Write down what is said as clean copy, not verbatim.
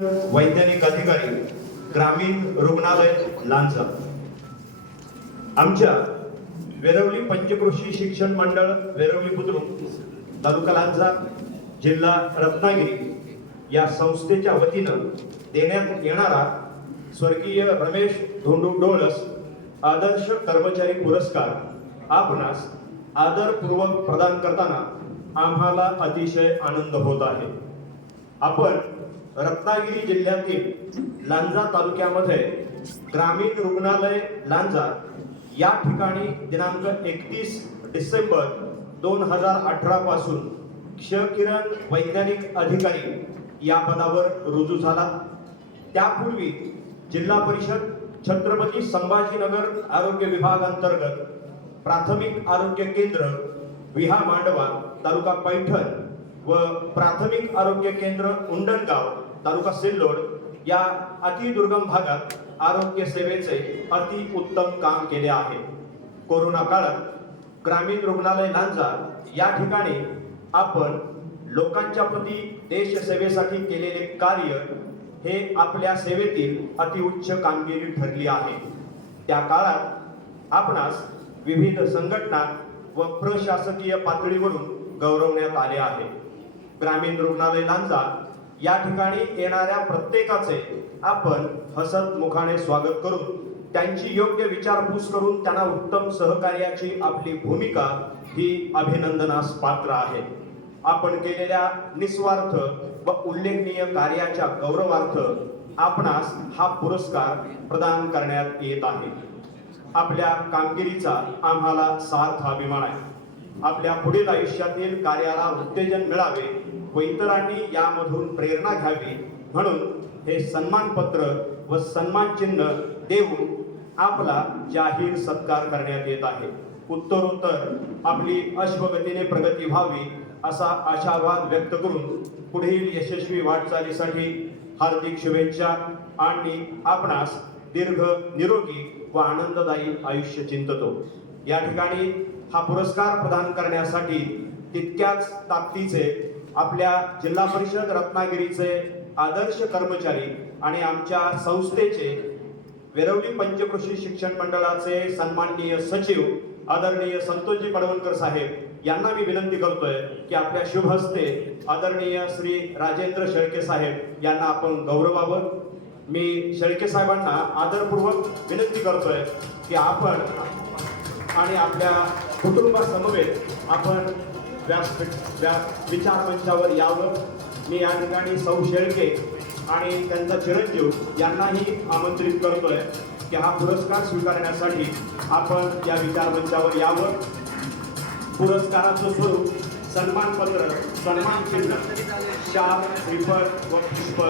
वैज्ञानिक अधिकारी ग्रामीण रुग्णालय लांजा आमच्या वेरवली पंचक्रोशी शिक्षण मंडळ वेरवली बुद्रुक तालुका लांजा जिल्हा रत्नागिरी या संस्थेच्या वतीनं देण्यात येणारा स्वर्गीय रमेश धोंडू डोळस आदर्श कर्मचारी पुरस्कार आपणास आदरपूर्वक प्रदान करताना आम्हाला अतिशय आनंद होत आहे। आपण रत्नागिरी जिल्ह्यातील लांजा तालुक्यामध्ये ग्रामीण रुग्णालय लांजा या ठिकाणी दिनांक 31 डिसेंबर 2018 पासून क्षकिरण वैज्ञानिक अधिकारी या पदावर रुजू झाला। त्यापूर्वी जिल्हा परिषद छत्रपती संभाजीनगर आरोग्य विभाग अंतर्गत प्राथमिक आरोग्य केंद्र विहा मांडवा तालुका पैठण व प्राथमिक आरोग्य केंद्र उंडणगाव तालुका सिल्लोड या अतिदुर्गम भागात आरोग्य सेवेचे अति उत्तम काम केले आहे। कोरोना काळात ग्रामीण रुग्णालय लांजा या ठिकाणी आपण लोकांच्या प्रती देश सेवेसाठी केलेले कार्य हे आपल्या सेवेतील अतिउच्च कामगिरी ठरली आहे। त्या काळात आपणास विविध संघटना व प्रशासकीय पातळीवरून गौरवण्यात आले आहे। ग्रामीण रुग्णालय लांजा या ठिकाणी येणाऱ्या प्रत्येकाचे आपण हसत मुखाने स्वागत करून त्यांची योग्य विचारपूस करून त्यांना उत्तम सहकार्याची आपली भूमिका ही अभिनंदनास पात्र आहे। आपण केलेल्या निस्वार्थ व उल्लेखनीय कार्याच्या गौरवार्थ आपणास हा पुरस्कार प्रदान करण्यात येत आहे। आपल्या कामगिरीचा आम्हाला सार्थ अभिमान आहे। आपल्या पुढील आयुष्यातील कार्याला उत्तेजन मिळावे व इतरांनी यामधून प्रेरणा घ्यावी म्हणून हे सन्मानपत्र व सन्मान चिन्ह देऊन आपला जाहीर सत्कार करण्यात येत आहे। उत्तरोत्तर आपली अश्वगतीने प्रगती व्हावी असा आशावाद व्यक्त करून पुढील यशस्वी वाटचालीसाठी हार्दिक शुभेच्छा आणि आपणास दीर्घ निरोगी व आनंददायी आयुष्य चिंततो। या ठिकाणी हा पुरस्कार प्रदान करण्यासाठी तितक्याच ताकदीचे आपल्या जिल्हा परिषद रत्नागिरीचे आदर्श कर्मचारी आणि आमच्या संस्थेचे वेरवली पंचक्रोशी शिक्षण मंडळाचे सन्माननीय सचिव आदरणीय संतोषजी पडवणकर साहेब यांना मी विनंती करतोय की आपल्या शुभ हस्ते आदरणीय श्री राजेंद्र शेळके साहेब यांना आपण गौरवावं। मी शेळके साहेबांना आदरपूर्वक विनंती करतोय की आपण आणि आपल्या कुटुंबासमवेत आपण विचार मंचावर यावं। मी या ठिकाणी सौ शेळके आणि त्यांचा चिरंजीव यांनाही आमंत्रित करतोय की हा पुरस्कार स्वीकारण्यासाठी आपण या विचार मंचावर यावं। पुरस्काराचं स्वरूप सन्मानपत्र, सन्मान चिन्ह, शाल, श्रीफळ व पुष्प